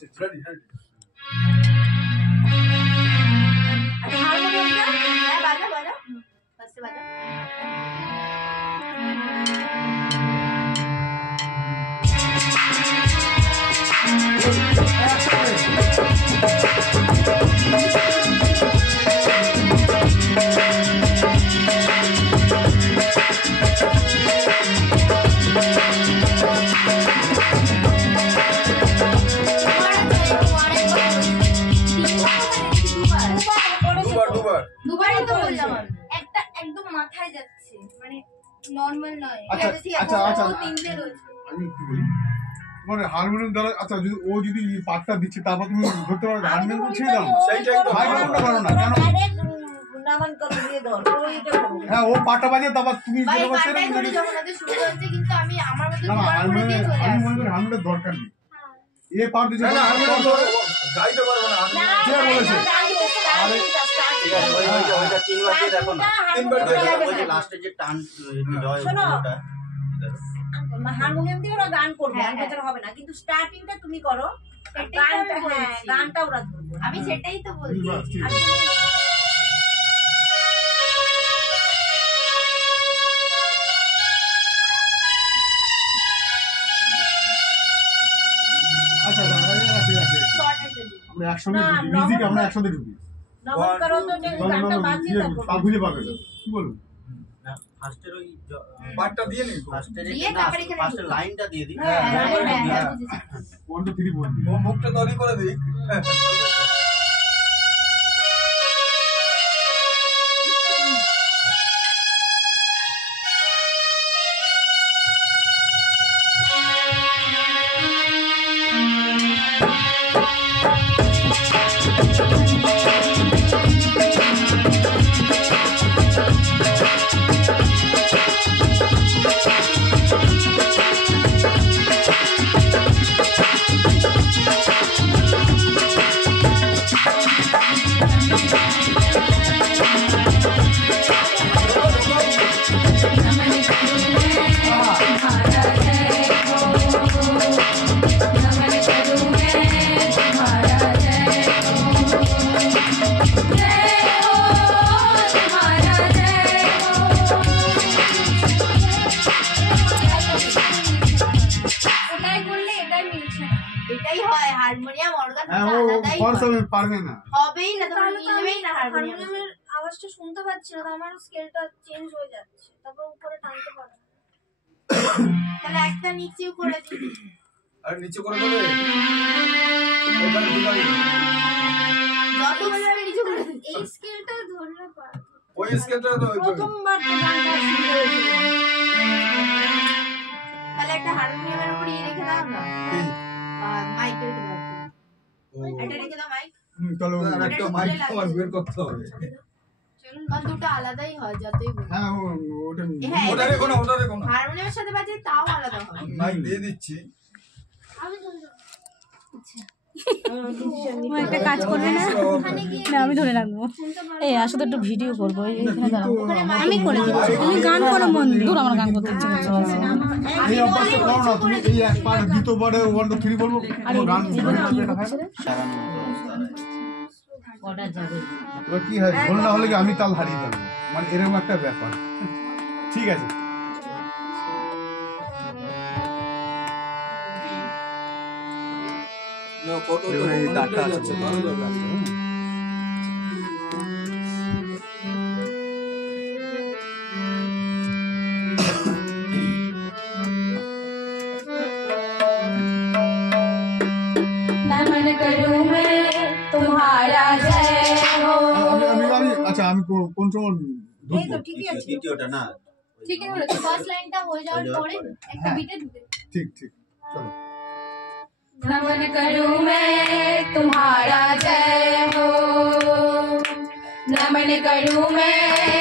ready, ready. अच्छा harmonium का है बाजा बाजा बस से बाजा দুবারই তো বললাম একটা একদম মাথায় যাচ্ছে মানে নরমাল নয় আচ্ছা তিনটে রয়েছে আমি কি বলি মানে হারমোনিয়াম দ্বারা আচ্ছা যদি ও যদি পার্টটা দিচ্ছে তারপর তুমি ধরতে পারো হারমোনিয়াম ছেড়ে দাও সেইটাই তো মাইক্রোফোনটা করো না কেন নামান করে দিয়ে দাও তো এইটা করো হ্যাঁ ও পার্টটা বাজিয়ে তারপর তুমি ভাই যেরকম গানটাই সেরকম ধরে যখন আমাদের শুরু হচ্ছে কিন্তু আমি আমার মধ্যে না দুবার করে দিয়ে চলে আমি আসি মনে করি হারমোনিয়ামের দরকার নেই এ পার্ট দিচ্ছে না না হারমোনিয়াম তো গাইতে পারবে না কে বলেছে আরে ঠিক আছে ওইটা তিনবার দিয়ে দেখো না তিনবার দিয়ে দেখো। ওই যে লাস্টে যে টান হয় শোনো। ওটা হারমোনিয়াম দিয়ে ওরা গান করবে হ্যাঁ, আর ভেতরে হবে না কিন্তু স্টার্টিংটা তুমি করো এটাই তো আমি গানটা হ্যাঁ বলছি। গানটা ওরা ধরবে আমি সেটাই তো বলছি বাস, ঠিক আর আছে। তুমি আচ্ছা ঠিক আছে শর্ট একটা দিই আমরা একসঙ্গে না, মিউজিক আমরা নবম- একসাথে ঢুকি নমন করো তো যে গানটা বাজিয়ে দেখো তার খুঁজে পাবে না। কি বলবো ফার্স্টের ওই পার্টটা দিয়ে নি ফার্স্টের দিয়ে তারপরে এখানে ফার্স্টের লাইনটা দিয়ে দিই হ্যাঁ হ্যাঁ, হ্যাঁ হ্যাঁ, হ্যাঁ বুঝেছি 1 2 3 বল ও মুখটা তৈরি করে দিক ওটাই করলে এটাই মিলছে না এটাই হয় হারমোনিয়াম অর্গান হ্যাঁ ও আলাদাই ফলস হবে পারবে না হবেই না তোমার মিলবেই না হারমোনিয়াম হারমোনিয়ামের আওয়াজটা শুনতে পাচ্ছি না তো আমার স্কেলটা চেঞ্জ হয়ে যাচ্ছে তারপর উপরে টানতে পারে না। তাহলে একটা নিচেও করে দিই আর নিচে করে দেবে এখানে ঢুকাই যত বলবে নিচে করে দিই এই স্কেলটা ধরলে পারে ওই স্কেলটা তো প্রথমবার তো গানটা শুরু হয়েছিল তাহলে একটা হারমোনিয়ামের উপর রেখে দাও না মাইক রেখে দাও এটা রেখে দাও মাইক চলো আর একটা মাইক আমার বের করতে হবে কারণ দুটো আলাদাই হয় যতই বলি হ্যাঁ ওটা হ্যাঁ ওটা রেখো না ওটা রেখো না হারমোনিয়ামের সাথে বাজে তাও আলাদা হয় আমি মাইক দিয়ে দিচ্ছি আমি ধরে একটা কাজ করবে না না আমি ধরে রাখবো এই আসো তো একটু ভিডিও করবো এখানে দাঁড়াবো আমি করে দেবো তুমি গান করো মন দিয়ে দূর আমার গান করতে ইচ্ছে করছে এই অভ্যাসটা করো না তুমি এই এক পার দ্বিতীয়বারে 1 2 3 বলবো কোনো গান কটা যাবে এবার কি হয় ভুল না হলে কি আমি তাল হারিয়ে যাবো মানে এরকম একটা ব্যাপার ঠিক আছে এবারে এই তারটা আছে नमन करूं मैं तुम्हारा जय हो আমি আচ্ছা আমি কোন সময় এই তো ঠিকই আছে দ্বিতীয়টা না ঠিক আছে বলেছো ফার্স্ট লাইনটা হয়ে যাওয়ার পরে একটা বিটে ঢুকে ঠিক ঠিক চলো नमन करूं मैं तुम्हारा जय हो नमन करूं मैं